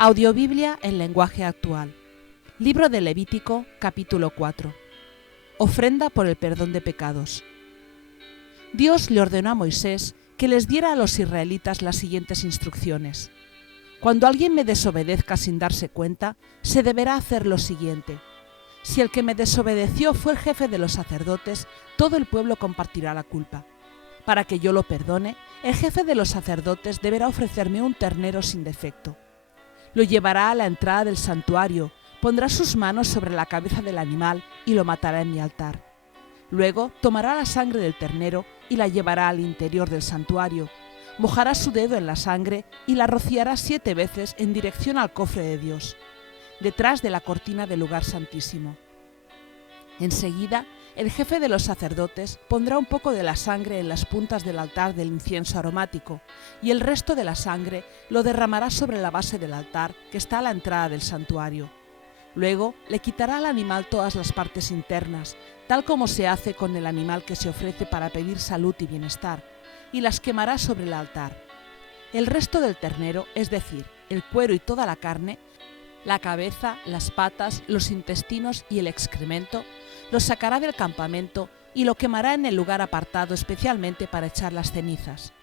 Audiobiblia en lenguaje actual. Libro de Levítico, capítulo 4. Ofrenda por el perdón de pecados. Dios le ordenó a Moisés que les diera a los israelitas las siguientes instrucciones. Cuando alguien me desobedezca sin darse cuenta, se deberá hacer lo siguiente. Si el que me desobedeció fue el jefe de los sacerdotes, todo el pueblo compartirá la culpa. Para que yo lo perdone, el jefe de los sacerdotes deberá ofrecerme un ternero sin defecto. Lo llevará a la entrada del santuario, pondrá sus manos sobre la cabeza del animal y lo matará en mi altar. Luego tomará la sangre del ternero y la llevará al interior del santuario, mojará su dedo en la sangre y la rociará 7 veces en dirección al cofre de Dios, detrás de la cortina del lugar santísimo. Enseguida, el jefe de los sacerdotes pondrá un poco de la sangre en las puntas del altar del incienso aromático y el resto de la sangre lo derramará sobre la base del altar que está a la entrada del santuario. Luego le quitará al animal todas las partes internas, tal como se hace con el animal que se ofrece para pedir salud y bienestar, y las quemará sobre el altar. El resto del ternero, es decir, el cuero y toda la carne, la cabeza, las patas, los intestinos y el excremento, lo sacará del campamento y lo quemará en el lugar apartado especialmente para echar las cenizas.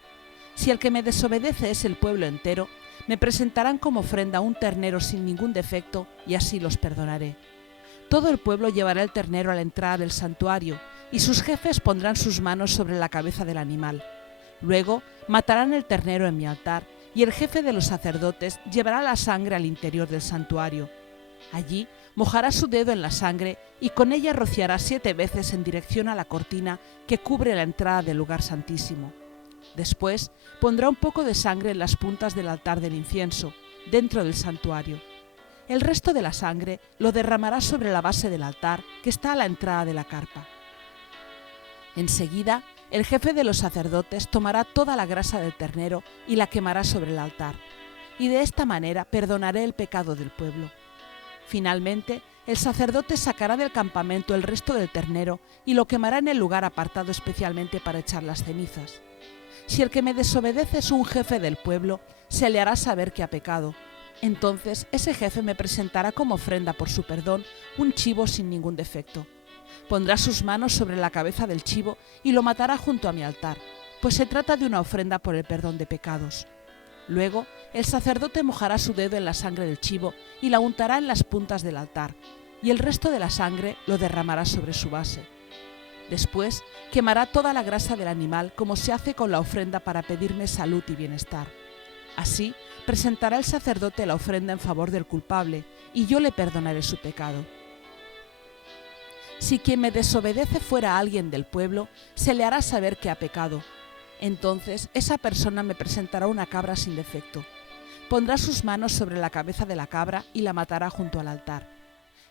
Si el que me desobedece es el pueblo entero, me presentarán como ofrenda un ternero sin ningún defecto y así los perdonaré. Todo el pueblo llevará el ternero a la entrada del santuario y sus jefes pondrán sus manos sobre la cabeza del animal. Luego matarán el ternero en mi altar y el jefe de los sacerdotes llevará la sangre al interior del santuario. Allí mojará su dedo en la sangre y con ella rociará 7 veces en dirección a la cortina que cubre la entrada del lugar santísimo. Después pondrá un poco de sangre en las puntas del altar del incienso, dentro del santuario. El resto de la sangre lo derramará sobre la base del altar que está a la entrada de la carpa. Enseguida, el jefe de los sacerdotes tomará toda la grasa del ternero y la quemará sobre el altar, y de esta manera perdonaré el pecado del pueblo. Finalmente, el sacerdote sacará del campamento el resto del ternero y lo quemará en el lugar apartado especialmente para echar las cenizas. Si el que me desobedece es un jefe del pueblo, se le hará saber que ha pecado. Entonces ese jefe me presentará como ofrenda por su perdón un chivo sin ningún defecto. Pondrá sus manos sobre la cabeza del chivo y lo matará junto a mi altar, pues se trata de una ofrenda por el perdón de pecados. Luego, el sacerdote mojará su dedo en la sangre del chivo y la untará en las puntas del altar, y el resto de la sangre lo derramará sobre su base. Después, quemará toda la grasa del animal como se hace con la ofrenda para pedirme salud y bienestar. Así, presentará el sacerdote la ofrenda en favor del culpable, y yo le perdonaré su pecado. Si quien me desobedece fuera alguien del pueblo, se le hará saber que ha pecado. Entonces esa persona me presentará una cabra sin defecto. Pondrá sus manos sobre la cabeza de la cabra y la matará junto al altar.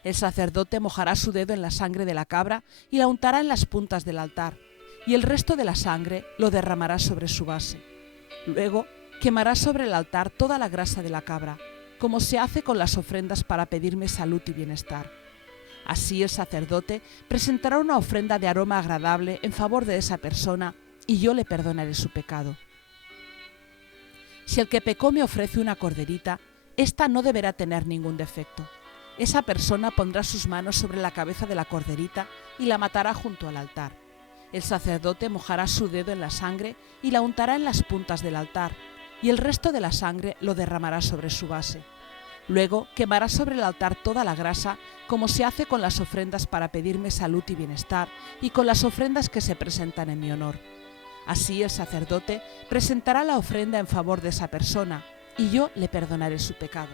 El sacerdote mojará su dedo en la sangre de la cabra y la untará en las puntas del altar, y el resto de la sangre lo derramará sobre su base. Luego quemará sobre el altar toda la grasa de la cabra, como se hace con las ofrendas para pedirme salud y bienestar. Así el sacerdote presentará una ofrenda de aroma agradable en favor de esa persona y yo le perdonaré su pecado. Si el que pecó me ofrece una corderita, ésta no deberá tener ningún defecto. Esa persona pondrá sus manos sobre la cabeza de la corderita y la matará junto al altar. El sacerdote mojará su dedo en la sangre y la untará en las puntas del altar, y el resto de la sangre lo derramará sobre su base. Luego quemará sobre el altar toda la grasa, como se hace con las ofrendas para pedirme salud y bienestar, y con las ofrendas que se presentan en mi honor. Así el sacerdote presentará la ofrenda en favor de esa persona, y yo le perdonaré su pecado.